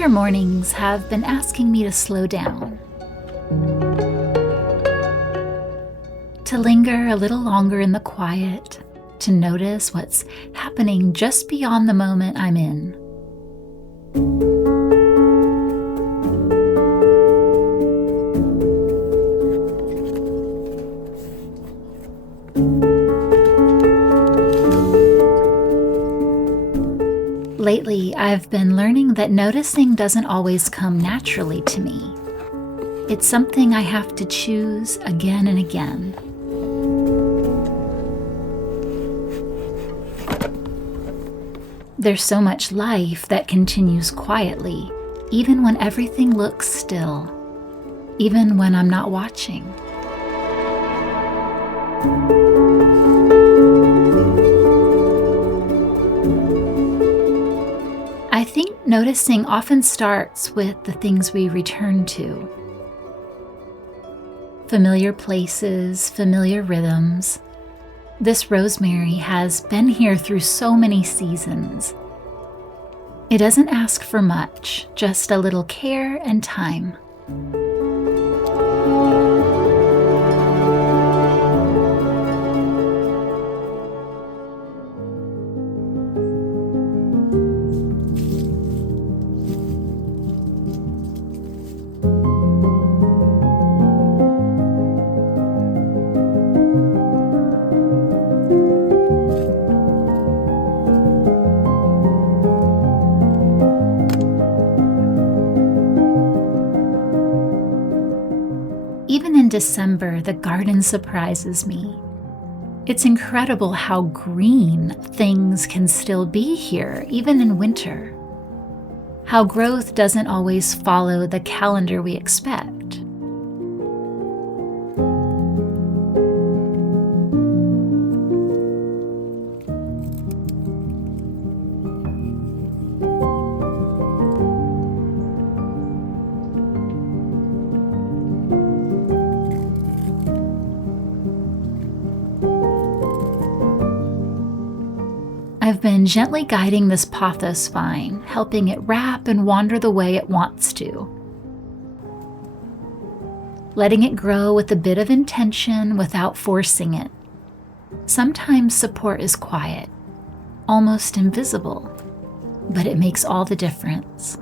Winter mornings have been asking me to slow down, to linger a little longer in the quiet, to notice what's happening just beyond the moment I'm in. Lately, I've been learning that noticing doesn't always come naturally to me. It's something I have to choose again and again. There's so much life that continues quietly, even when everything looks still, even when I'm not watching. I think noticing often starts with the things we return to. Familiar places, familiar rhythms. This rosemary has been here through so many seasons. It doesn't ask for much, just a little care and time. Even in December, the garden surprises me. It's incredible how green things can still be here, even in winter. How growth doesn't always follow the calendar we expect. I've been gently guiding this pothos vine, helping it wrap and wander the way it wants to. Letting it grow with a bit of intention without forcing it. Sometimes support is quiet, almost invisible, but it makes all the difference.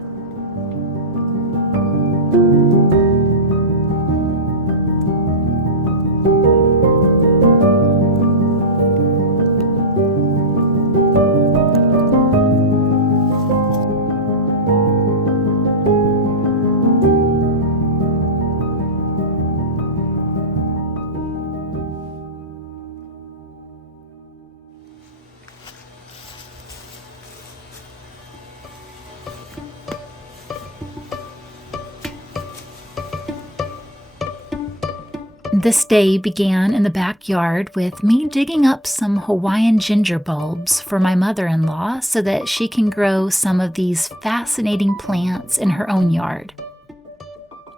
This day began in the backyard with me digging up some Hawaiian ginger bulbs for my mother-in-law so that she can grow some of these fascinating plants in her own yard.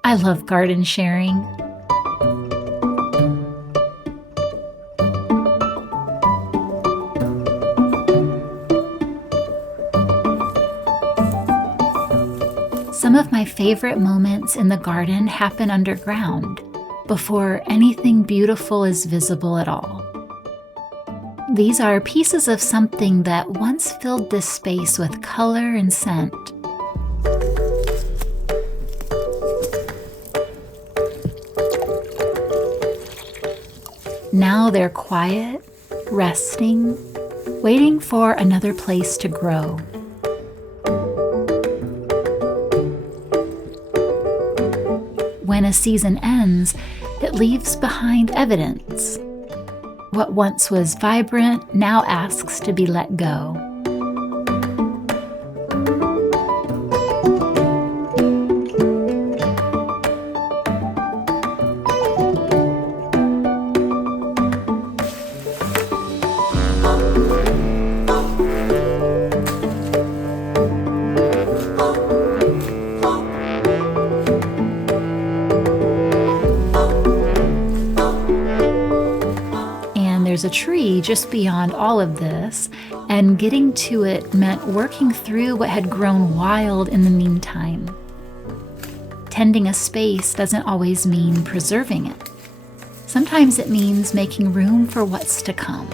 I love garden sharing. Some of my favorite moments in the garden happen underground, before anything beautiful is visible at all. These are pieces of something that once filled this space with color and scent. Now they're quiet, resting, waiting for another place to grow. When a season ends, it leaves behind evidence. What once was vibrant now asks to be let go. there's a tree just beyond all of this, and getting to it meant working through what had grown wild in the meantime. Tending a space doesn't always mean preserving it. Sometimes it means making room for what's to come.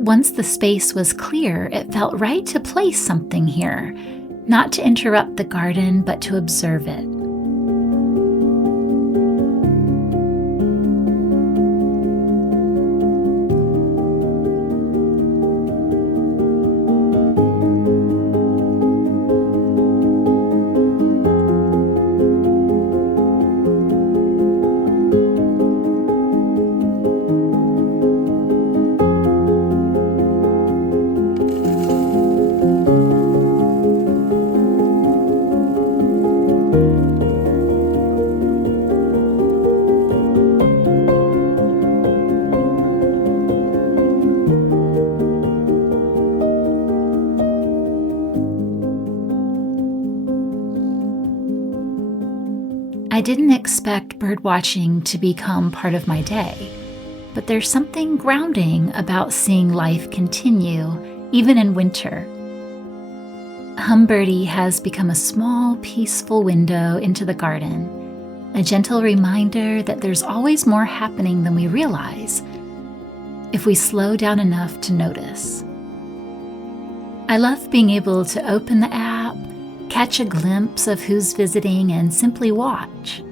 Once the space was clear, it felt right to place something here, not to interrupt the garden, but to observe it. I didn't expect birdwatching to become part of my day, but there's something grounding about seeing life continue, even in winter. Humbirdie has become a small, peaceful window into the garden, a gentle reminder that there's always more happening than we realize, if we slow down enough to notice. I love being able to open the app, catch a glimpse of who's visiting, and simply watch.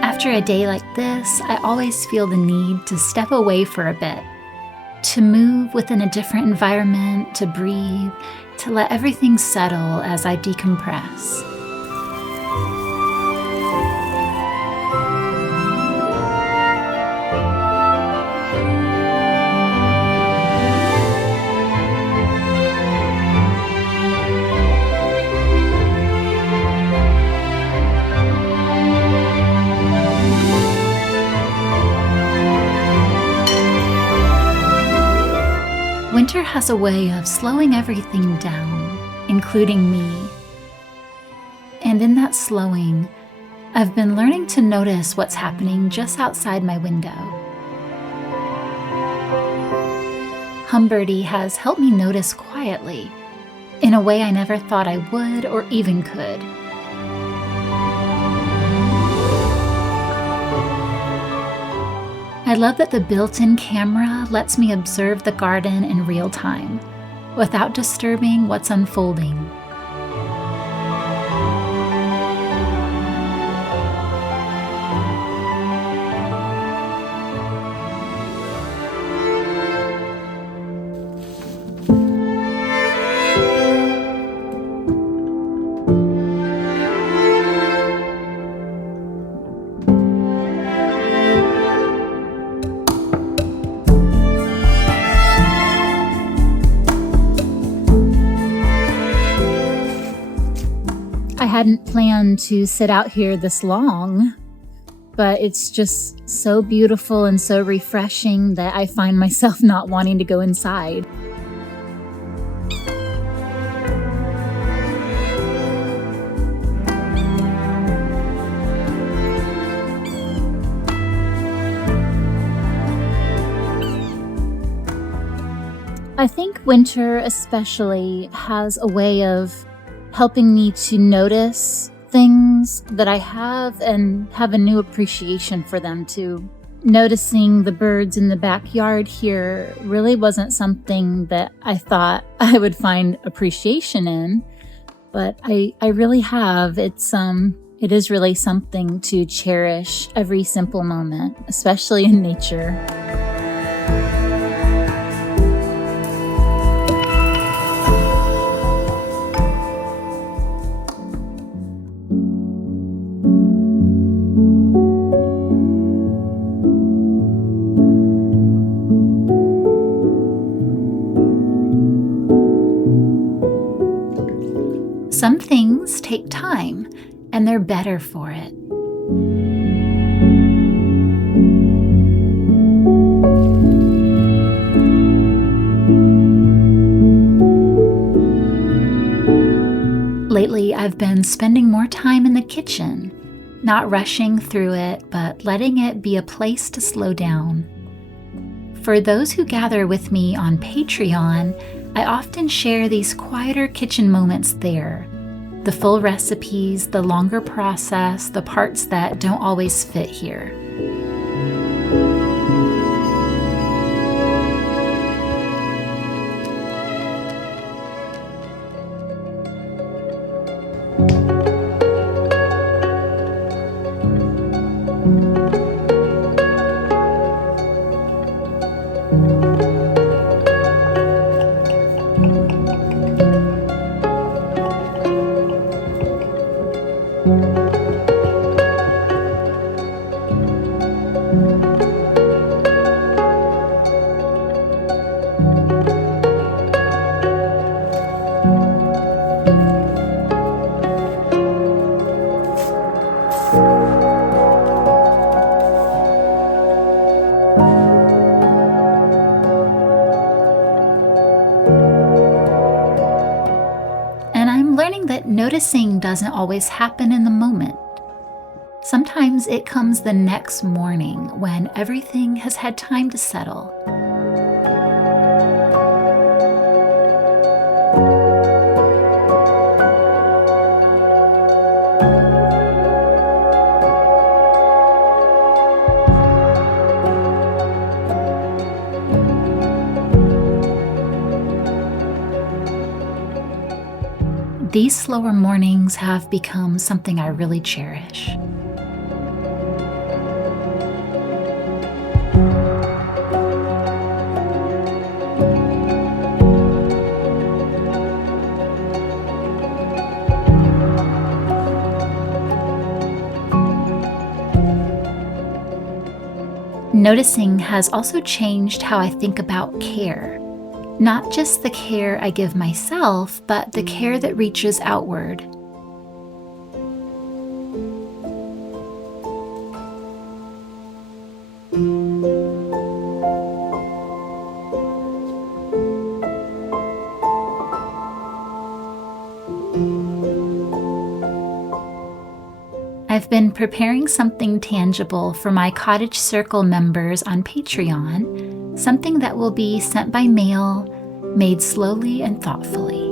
After a day like this, I always feel the need to step away for a bit, to move within a different environment, to breathe, to let everything settle as I decompress. Winter has a way of slowing everything down, including me. And in that slowing, I've been learning to notice what's happening just outside my window. Humbirdie has helped me notice quietly, in a way I never thought I would or even could. I love that the built-in camera lets me observe the garden in real time, without disturbing what's unfolding. I hadn't planned to sit out here this long, but it's just so beautiful and so refreshing that I find myself not wanting to go inside. I think winter especially has a way of helping me to notice things that I have and have a new appreciation for them too. Noticing the birds in the backyard here really wasn't something that I thought I would find appreciation in, but I really have. It is really something to cherish every simple moment, especially in nature. Some things take time, and they're better for it. Lately, I've been spending more time in the kitchen, not rushing through it, but letting it be a place to slow down. For those who gather with me on Patreon, I often share these quieter kitchen moments there. The full recipes, the longer process, the parts that don't always fit here. Learning that noticing doesn't always happen in the moment. Sometimes it comes the next morning when everything has had time to settle. These slower mornings have become something I really cherish. Noticing has also changed how I think about care. Not just the care I give myself, but the care that reaches outward. I've been preparing something tangible for my Cottage Circle members on Patreon, something that will be sent by mail, made slowly and thoughtfully.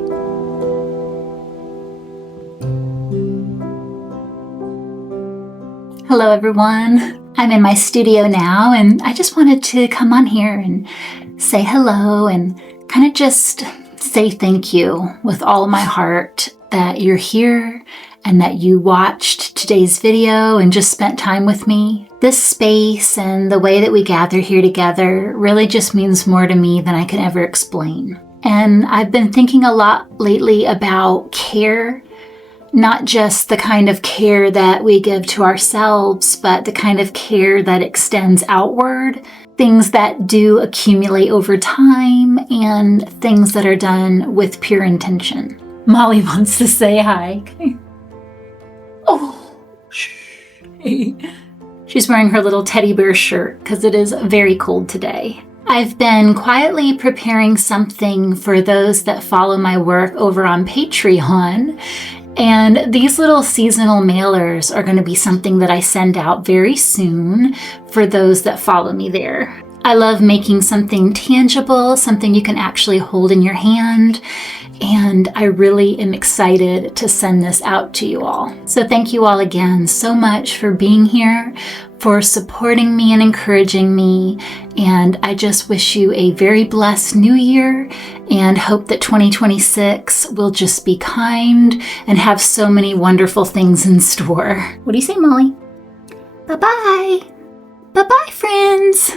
Hello everyone, I'm in my studio now and I just wanted to come on here and say hello and kind of just say thank you with all of my heart that you're here and that you watched today's video and just spent time with me. This space and the way that we gather here together really just means more to me than I can ever explain. And I've been thinking a lot lately about care, not just the kind of care that we give to ourselves, but the kind of care that extends outward, things that do accumulate over time, and things that are done with pure intention. Molly wants to say hi. Oh, hey. She's wearing her little teddy bear shirt because it is very cold today. I've been quietly preparing something for those that follow my work over on Patreon. And these little seasonal mailers are going to be something that I send out very soon for those that follow me there. I love making something tangible, something you can actually hold in your hand. And I really am excited to send this out to you all. So thank you all again so much for being here, for supporting me and encouraging me. And I just wish you a very blessed new year and hope that 2026 will just be kind and have so many wonderful things in store. What do you say, Molly? Bye-bye. Bye-bye, friends.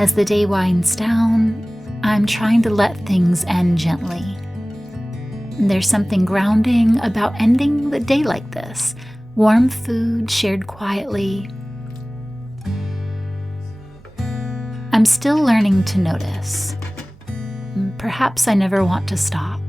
As the day winds down, I'm trying to let things end gently. There's something grounding about ending the day like this. Warm food shared quietly. I'm still learning to notice. Perhaps I never want to stop.